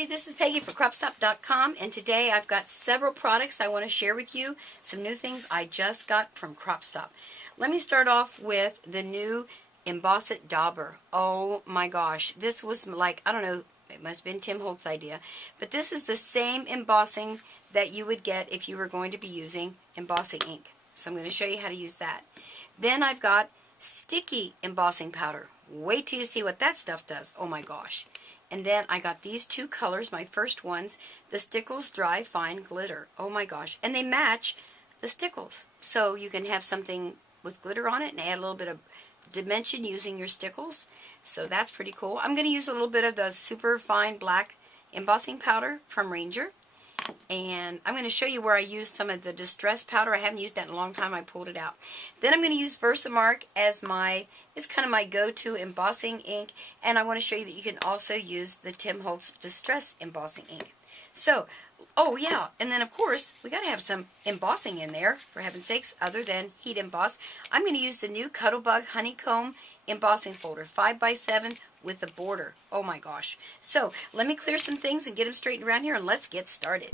everybody, this is Peggy for Cropstop.com, and today I've got several products I want to share with you, some new things I just got from Cropstop. Let me start off with the new Embossing Dabber. Oh my gosh, this was like, I don't know, it must have been Tim Holtz's idea, but this is the same embossing that you would get if you were going to be using embossing ink. So I'm going to show you how to use that. Then I've got sticky embossing powder. Wait till you see what that stuff does. Oh my gosh. And then I got these two colors, my first ones, the Stickles Dry Fine Glitter. Oh my gosh. And they match the stickles. So you can have something with glitter on it and add a little bit of dimension using your stickles. So that's pretty cool. I'm going to use a little bit of the super fine black embossing powder from Ranger. And I'm going to show you where I used some of the distress powder. I haven't used that in a long time. I pulled it out. Then I'm going to use Versamark as it's kind of my go-to embossing ink. And I want to show you that you can also use the Tim Holtz Distress embossing ink. So, oh yeah, and then of course, we got to have some embossing in there, for heaven's sakes, other than heat emboss. I'm going to use the new Cuttlebug Honeycomb embossing folder, 5x7 with the border. Oh my gosh. So, let me clear some things and get them straightened around here, and let's get started.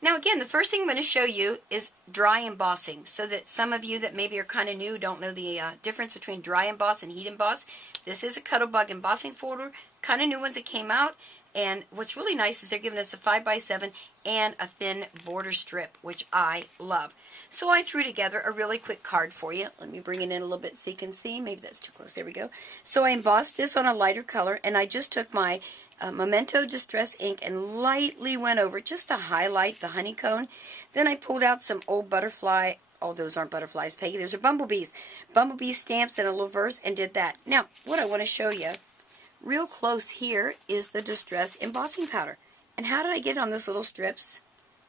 Now again, the first thing I'm going to show you is dry embossing, so that some of you that maybe are kind of new don't know the difference between dry emboss and heat emboss. This is a Cuttlebug embossing folder, kind of new ones that came out, and what's really nice is they're giving us a 5x7 and a thin border strip, which I love. So I threw together a really quick card for you. Let me bring it in a little bit so you can see. Maybe that's too close. There we go. So I embossed this on a lighter color, and I just took my Memento Distress ink and lightly went over it just to highlight the honeycomb. Then I pulled out some old butterfly, oh those aren't butterflies, Peggy, those are bumblebees. Bumblebee stamps and a little verse, and did that. Now what I want to show you real close here is the Distress embossing powder. And how did I get it on those little strips?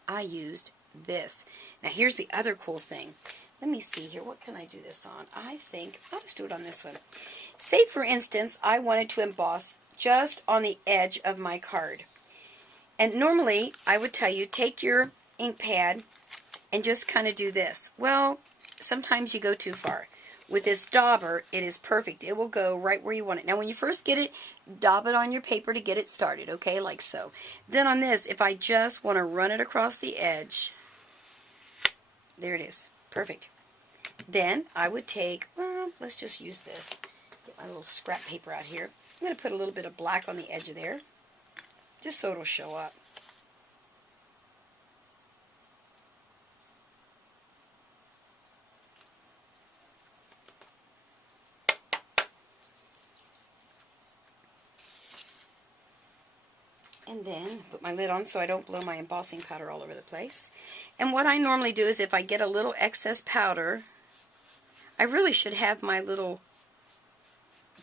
I used this. Now here's the other cool thing. Let me see here, what can I do this on? I think I'll just do it on this one. Say for instance I wanted to emboss just on the edge of my card. And normally, I would tell you, take your ink pad and just kind of do this. Well, sometimes you go too far. With this dauber, it is perfect. It will go right where you want it. Now, when you first get it, daub it on your paper to get it started, okay, like so. Then on this, if I just want to run it across the edge, there it is. Perfect. Then I would take, well, let's just use this. Get my little scrap paper out here. I'm going to put a little bit of black on the edge of there, just so it'll show up. And then put my lid on so I don't blow my embossing powder all over the place. And what I normally do is if I get a little excess powder, I really should have my little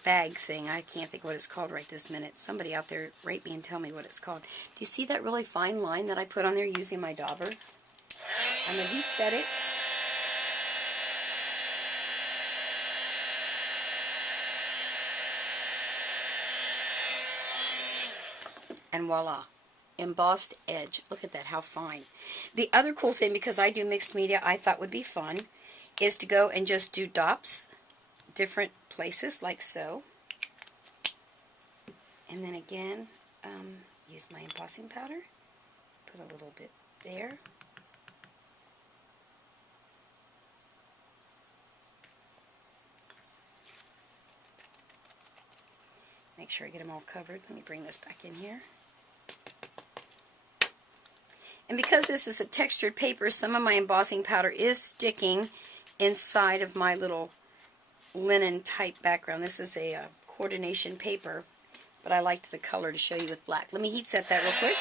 bag thing. I can't think what it's called right this minute. Somebody out there rate me and tell me what it's called. Do you see that really fine line that I put on there using my dauber? I'm going to heat set it. And voila. Embossed edge. Look at that, how fine. The other cool thing, because I do mixed media, I thought would be fun, is to go and just do dots, different places like so, and then again use my embossing powder, put a little bit there, make sure I get them all covered. Let me bring this back in here. And because this is a textured paper, some of my embossing powder is sticking inside of my little linen type background. This is a coordination paper, but I liked the color to show you with black. Let me heat set that real quick.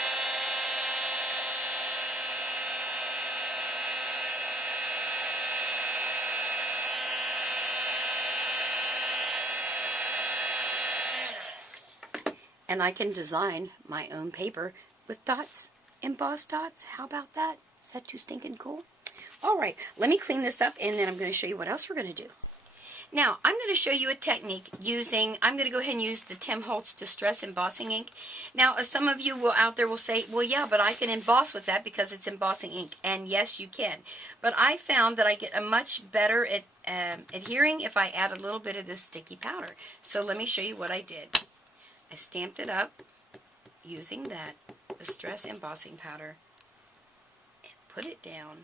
And I can design my own paper with dots, embossed dots. How about that? Is that too stinking cool? Alright, let me clean this up and then I'm going to show you what else we're going to do. Now, I'm going to show you a technique using, I'm going to go ahead and use the Tim Holtz Distress Embossing Ink. Now, some of you out there will say, well, yeah, but I can emboss with that because it's embossing ink. And yes, you can. But I found that I get a much better at adhering if I add a little bit of this sticky powder. So let me show you what I did. I stamped it up using that Distress Embossing Powder and put it down.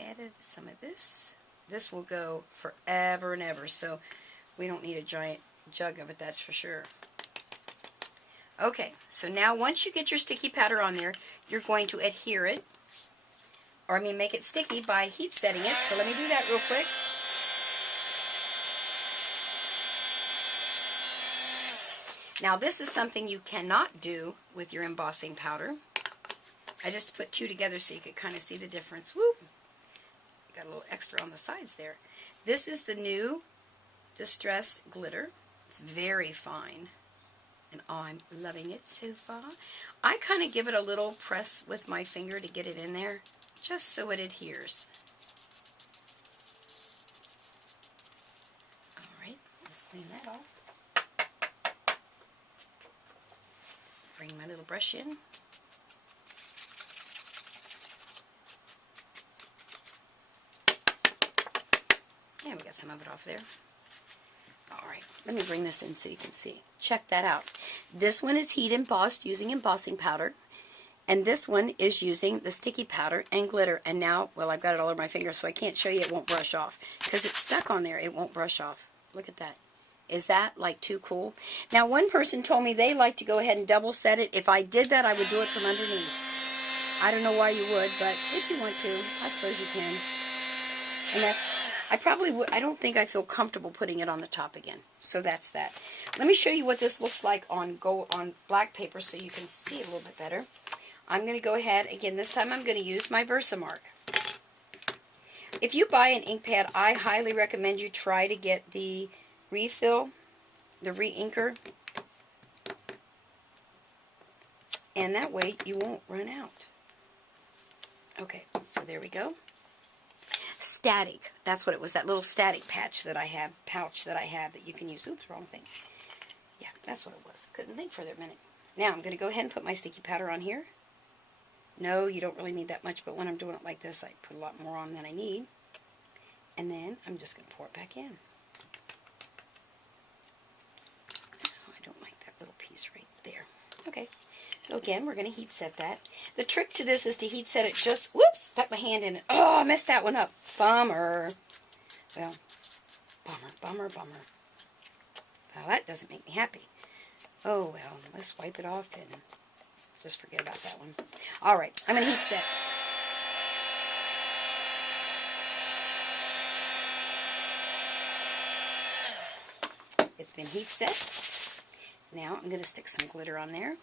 Added some of this. This will go forever and ever, so we don't need a giant jug of it, that's for sure. Okay, so now once you get your sticky powder on there, you're going to adhere it, or make it sticky by heat setting it. So let me do that real quick. Now this is something you cannot do with your embossing powder. I just put two together so you could kind of see the difference. Whoop! Got a little extra on the sides there. This is the new Distressed Glitter. It's very fine, and I'm loving it so far. I kind of give it a little press with my finger to get it in there, just so it adheres. Alright, let's clean that off. Bring my little brush in. Yeah, we got some of it off there. Alright, let me bring this in so you can see. Check that out. This one is heat embossed using embossing powder. And this one is using the sticky powder and glitter. And now, well, I've got it all over my finger, so I can't show you. It won't brush off. Because it's stuck on there. It won't brush off. Look at that. Is that, like, too cool? Now, one person told me they like to go ahead and double set it. If I did that, I would do it from underneath. I don't know why you would, but if you want to, I suppose you can. And that's... I probably would. I don't think I feel comfortable putting it on the top again. So that's that. Let me show you what this looks like on black paper so you can see it a little bit better. I'm going to go ahead, again, this time I'm going to use my Versamark. If you buy an ink pad, I highly recommend you try to get the refill, the re-inker, and that way you won't run out. Okay, so there we go. Static. That's what it was, that little static pouch that I have that you can use. Oops, wrong thing. Yeah, that's what it was. Couldn't think for a minute. Now I'm going to go ahead and put my sticky powder on here. No, you don't really need that much, but when I'm doing it like this, I put a lot more on than I need. And then I'm just going to pour it back in. Oh, I don't like that little piece right there. Okay. So again, we're going to heat set that. The trick to this is to heat set it just, whoops, stuck my hand in it. Oh, I messed that one up. Bummer. Well, bummer. Well, that doesn't make me happy. Oh, well, let's wipe it off and just forget about that one. All right, I'm going to heat set. It's been heat set. Now I'm going to stick some glitter on there.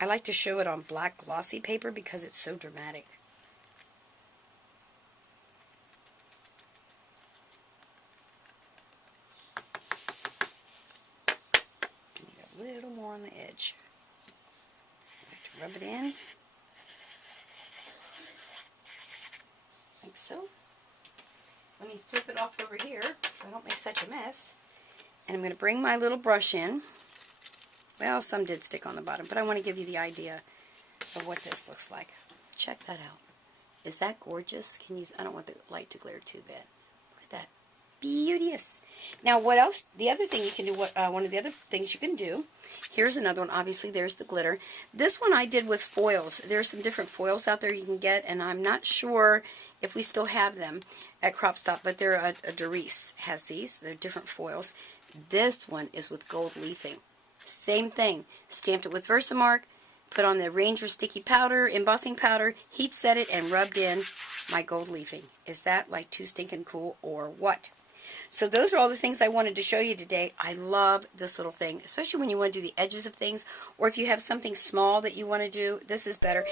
I like to show it on black glossy paper because it's so dramatic. Need a little more on the edge. I like to rub it in. Like so. Let me flip it off over here so I don't make such a mess. And I'm going to bring my little brush in. Well, some did stick on the bottom, but I want to give you the idea of what this looks like. Check that out. Is that gorgeous? I don't want the light to glare too bad. Look at that. Beauteous. Now, what else? The other thing you can do, one of the other things you can do, here's another one. Obviously, there's the glitter. This one I did with foils. There's some different foils out there you can get, and I'm not sure if we still have them at Crop Stop, but they're a Doris has these. They're different foils. This one is with gold leafing. Same thing. Stamped it with Versamark, put on the Rangers sticky powder, embossing powder, heat set it, and rubbed in my gold leafing. Is that like too stinking cool or what? So those are all the things I wanted to show you today. I love this little thing, especially when you want to do the edges of things, or if you have something small that you want to do, this is better.